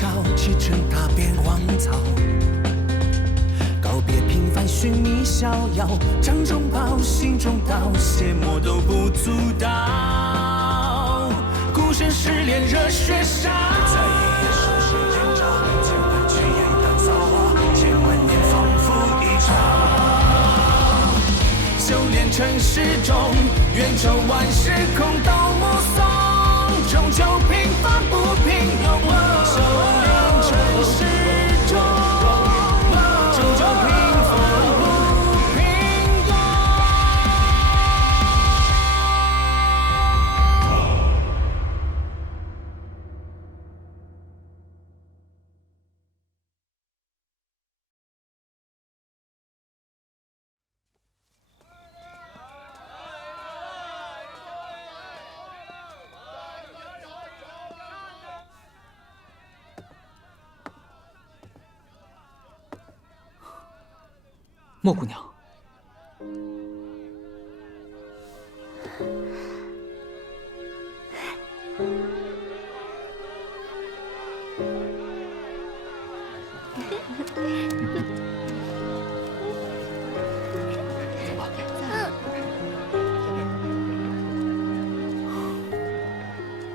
照，砌成大片荒草。告别平凡，寻觅逍遥，掌中宝，心中刀，卸磨都不足道。孤身失恋，热血烧。在夜夜手写天照，千万句言淡造化，千万年仿佛一场。修炼尘世中，愿周万事空都目送，终究平凡不平庸。修炼尘世中，终究平凡不平庸。莫姑娘，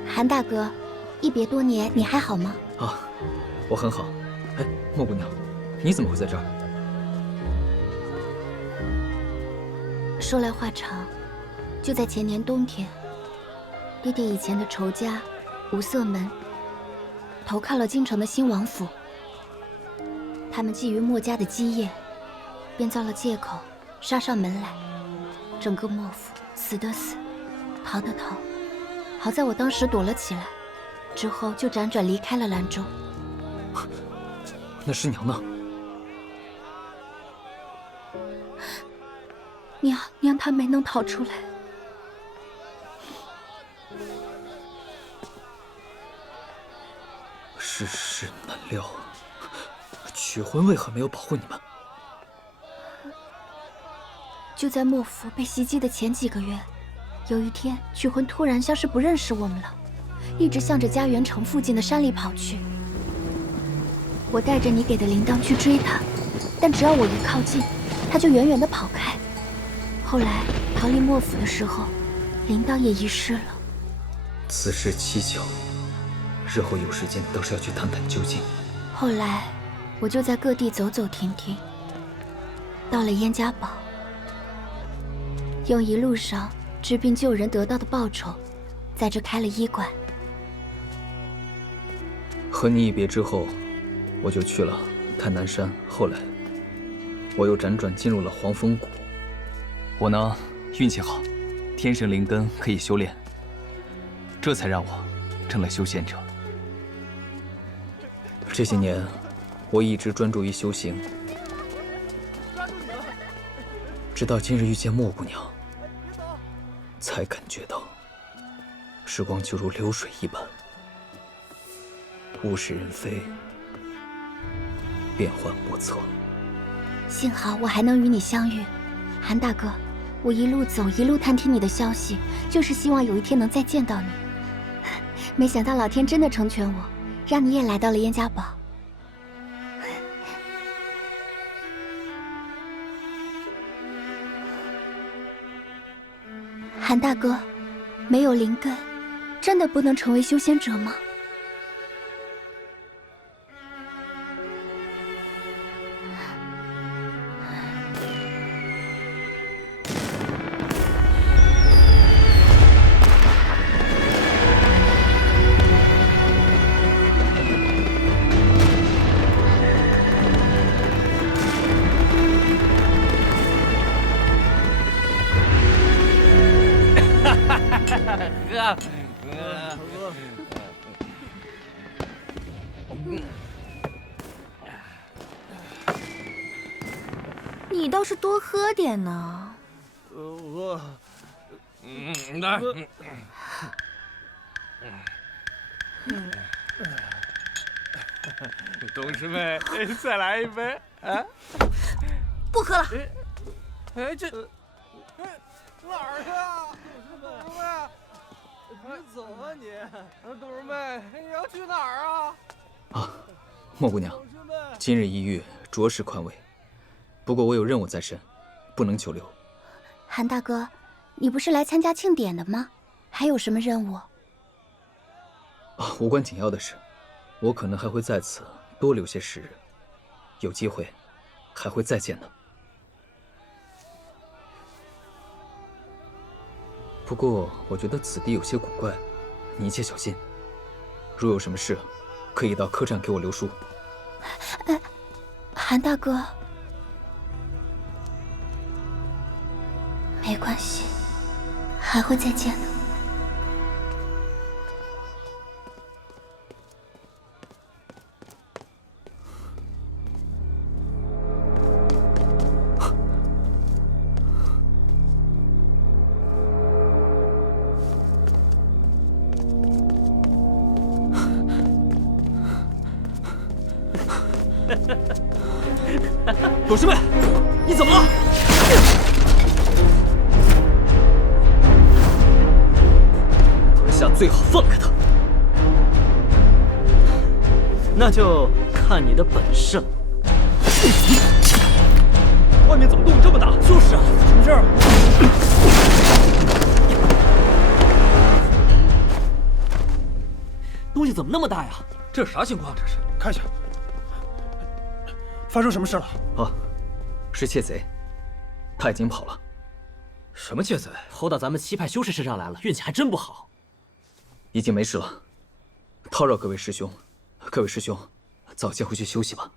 韩大哥，一别多年，你还好吗？啊，我很好。哎，莫姑娘，你怎么会在这儿？说来话长，就在前年冬天，爹爹以前的仇家无色门投靠了京城的新王府。他们觊觎墨家的基业，便造了借口杀上门来。整个墨府死的死，逃的逃。好在我当时躲了起来，之后就辗转离开了兰州。那师娘呢？娘她没能逃出来。世事难料，取婚为何没有保护你们？就在莫府被袭击的前几个月，有一天取婚突然像是不认识我们了，一直向着家园城附近的山里跑去。我带着你给的铃铛去追他，但只要我一靠近，他就远远地跑开。后来逃离莫府的时候，铃铛也遗失了。此事蹊跷，日后有时间倒是要去探探究竟。后来我就在各地走走停停，到了燕家堡，用一路上治病救人得到的报酬，在这开了医馆。和你一别之后，我就去了太南山，后来我又辗转进入了黄风谷。我呢，运气好，天生灵根可以修炼，这才让我成了修仙者。这些年，我一直专注于修行，直到今日遇见莫姑娘，才感觉到时光就如流水一般，物是人非，变幻莫测。幸好我还能与你相遇，韩大哥，我一路走一路探听你的消息，就是希望有一天能再见到你。没想到老天真的成全我，让你也来到了燕家堡。韩大哥，没有灵根，真的不能成为修仙者吗？你倒是多喝点呢。来，董师妹，再来一杯啊！不喝了。哎，这哪儿去啊？董师妹，快走啊你！董师妹，你要去哪儿啊？啊，莫姑娘，今日一遇，着实宽慰。不过我有任务在身，不能久留。韩大哥，你不是来参加庆典的吗？还有什么任务？无关紧要的事，我可能还会在此多留些时日，有机会还会再见呢。不过我觉得此地有些古怪，你一切小心。如有什么事，可以到客栈给我留书。韩大哥，没关系，还会再见的。董师妹，你怎么了？阁下最好放开他。那就看你的本事了。外面怎么动静这么大？就是啊，什么事儿？东西怎么那么大呀？这是啥情况？这是？看一下，发生什么事了？啊，是窃贼，他已经跑了。什么窃贼？偷到咱们七派修士身上来了，运气还真不好。已经没事了，叨扰各位师兄，各位师兄，早些回去休息吧。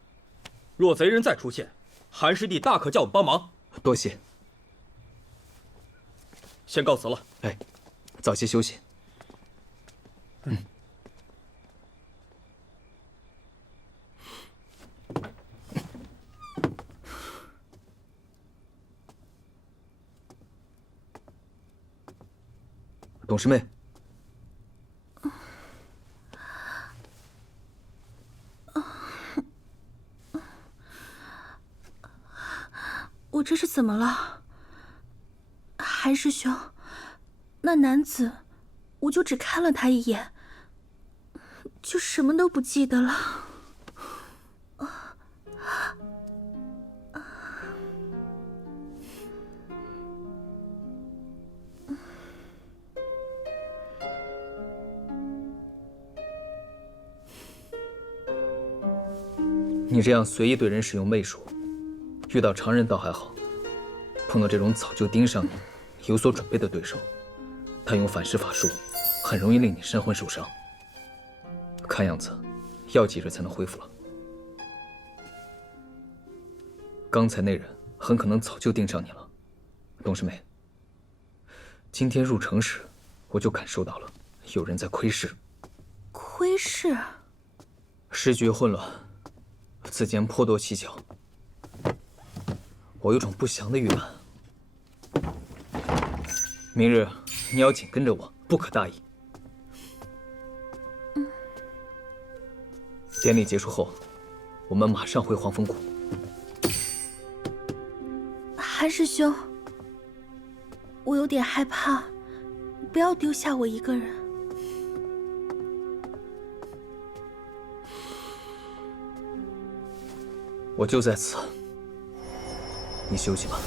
若贼人再出现，韩师弟大可叫我们帮忙。多谢。先告辞了。哎，早些休息。董师妹，我这是怎么了？韩师兄，那男子，我就只看了他一眼，就什么都不记得了。你这样随意对人使用媚术，遇到常人倒还好，碰到这种早就盯上你、有所准备的对手，他用反噬法术，很容易令你身魂受伤。看样子，要几日才能恢复了？刚才那人很可能早就盯上你了，董师妹。今天入城时，我就感受到了有人在窥视。窥视？时局混乱。此间颇多蹊跷，我有种不祥的预感。明日你要紧跟着我，不可大意。典礼结束后，我们马上回黄风谷。韩师兄，我有点害怕，不要丢下我一个人。我就在此，你休息吧。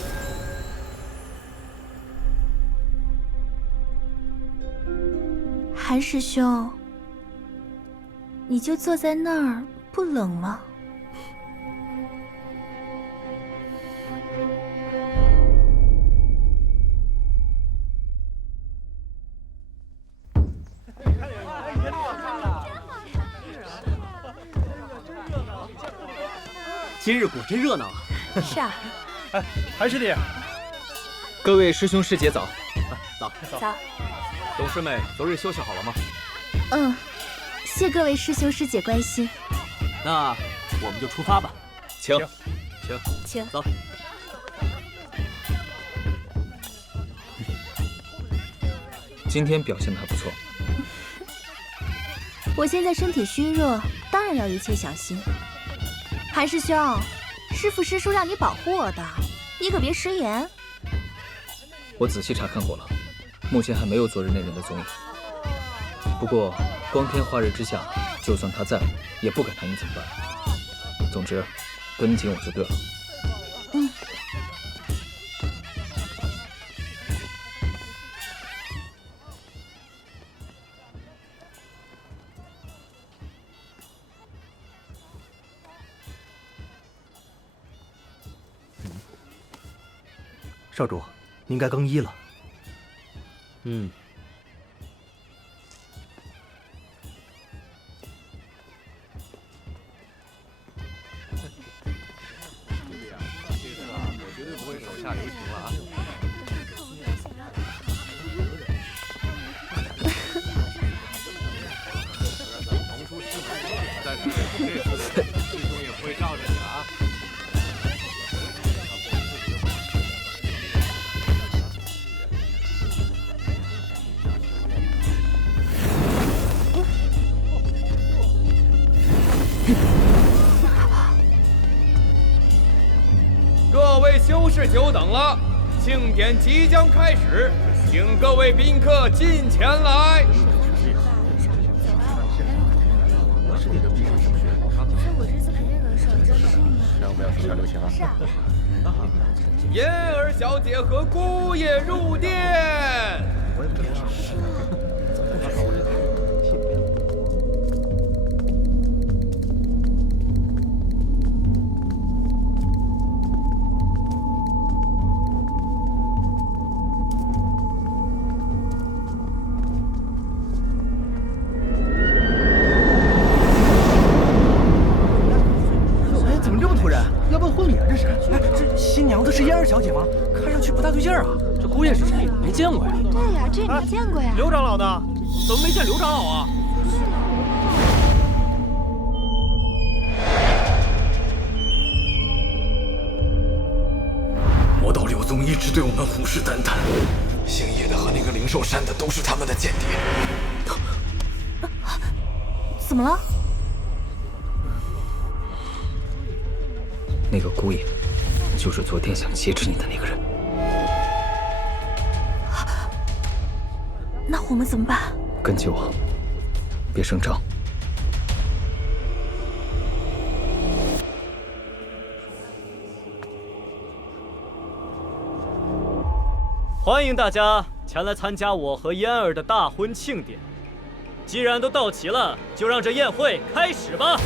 韩师兄，你就坐在那儿，不冷吗？今日果真热闹啊！是啊。哎，韩师弟，各位师兄师姐早。早。早。董师妹，昨日休息好了吗？嗯，谢各位师兄师姐关心。那我们就出发吧。请。请。走。今天表现得还不错。我现在身体虚弱，当然要一切小心。韩师兄，师父师叔让你保护我的，你可别食言。我仔细查看过了，目前还没有昨日那人的踪影。不过光天化日之下，就算他在，也不敢拿你怎么办。总之，跟紧我就对了。少主，您该更衣了。各位修士久等了，庆典即将开始，请各位宾客进前来。嫣儿小姐和姑爷入殿。新娘子是嫣儿小姐吗？看上去不大对劲儿啊！这姑爷是谁？没见过呀。对呀，这没见过呀。刘长老呢？怎么没见刘长老啊？魔道六宗一直对我们虎视眈眈，星夜的和那个灵兽山的都是他们的间谍。怎么了？那个姑爷，就是昨天想挟持你的那个人。那我们怎么办？跟紧我，别声张。欢迎大家前来参加我和嫣儿的大婚庆典。既然都到齐了，就让这宴会开始吧。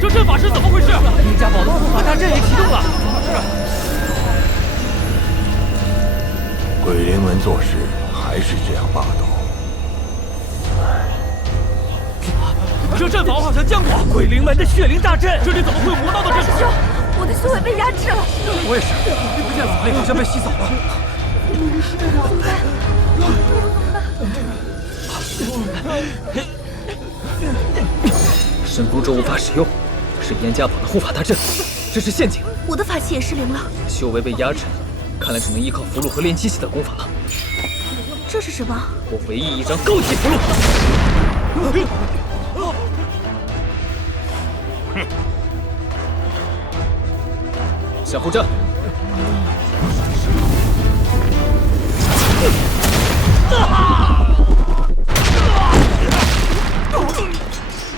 这阵法是怎么回事？宁家宝的护法大阵也启动了。鬼灵门做事还是这样霸道。这阵法我好像见过。鬼灵门的血灵大阵，这里怎么会有魔道的阵法？我的修为被压制了。我也是，不见法力好像被吸走了。神符咒无法使用，是严家堡的护法大阵，这是陷阱。我的法器也失灵了，修为被压制，看来只能依靠符箓和炼气系的功法了。这是什么？我唯一一张高级符箓。相互战。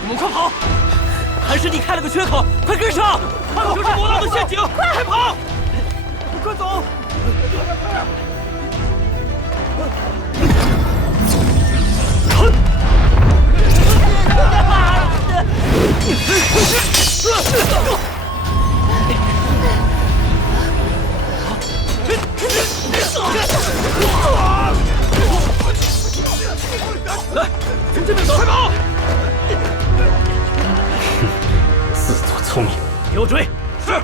我们快跑！还是你开了个缺口，快跟上！他们就是魔道的陷阱，快跑！快走！来，从这边走，快跑！自作聪明，给我追！是。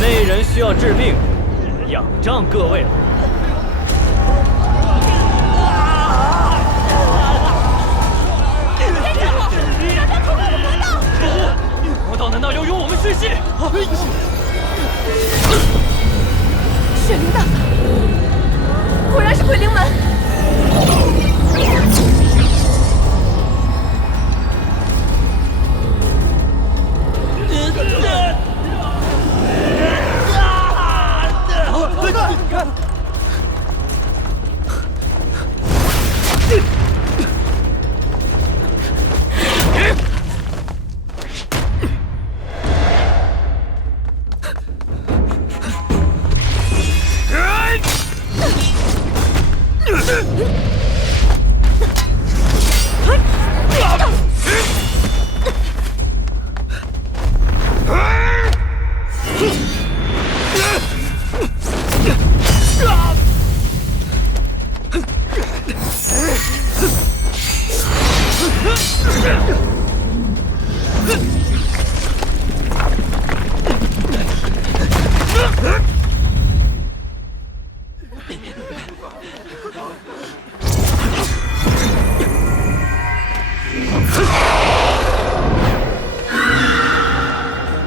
内人需要治病，仰仗各位了。道难道要用我们续戏？血灵的，果然是鬼灵门。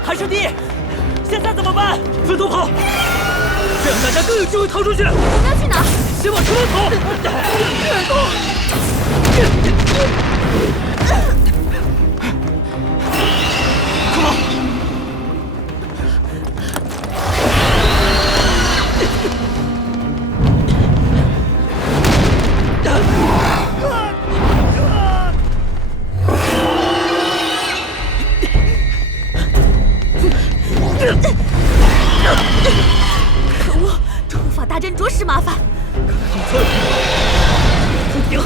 韩师弟，现在怎么办？分头跑，这样大家更有机会逃出去。我们要去哪？先往城门快跑！可恶，这护法大阵着实麻烦。看看这侧不停。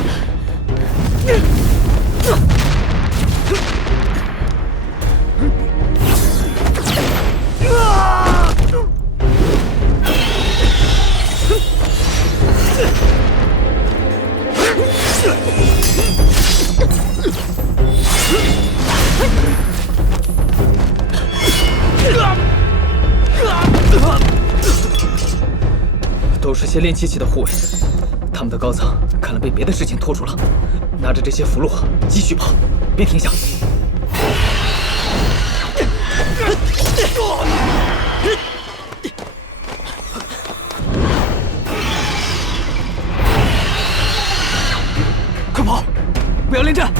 都是些练气期的护卫，他们的高层看来被别的事情拖住了。拿着这些符箓，继续跑，别停下。快跑，不要恋战！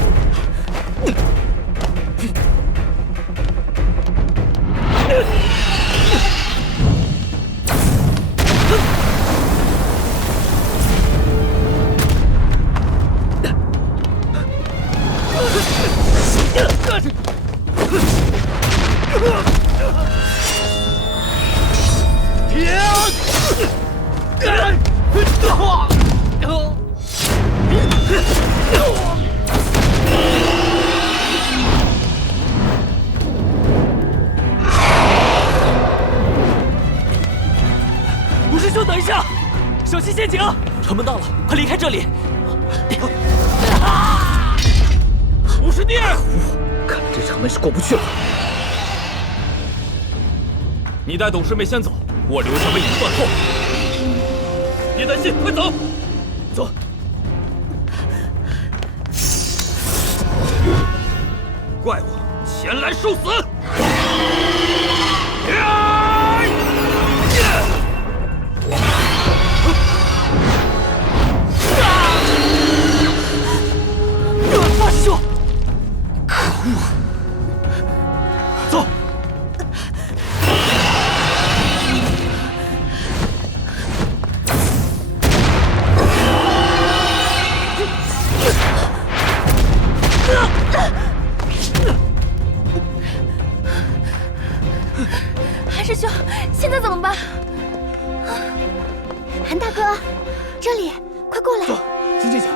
吴师兄，等一下，小心陷阱！城门到了，快离开这里！吴师弟，看来这城门是过不去了。你带董师妹先走，我留下为你们断后。别担心，快走！走。怪物前来受死！大师兄，可恶！走。韩师兄，现在怎么办？韩大哥，这里，快过来！走，进去。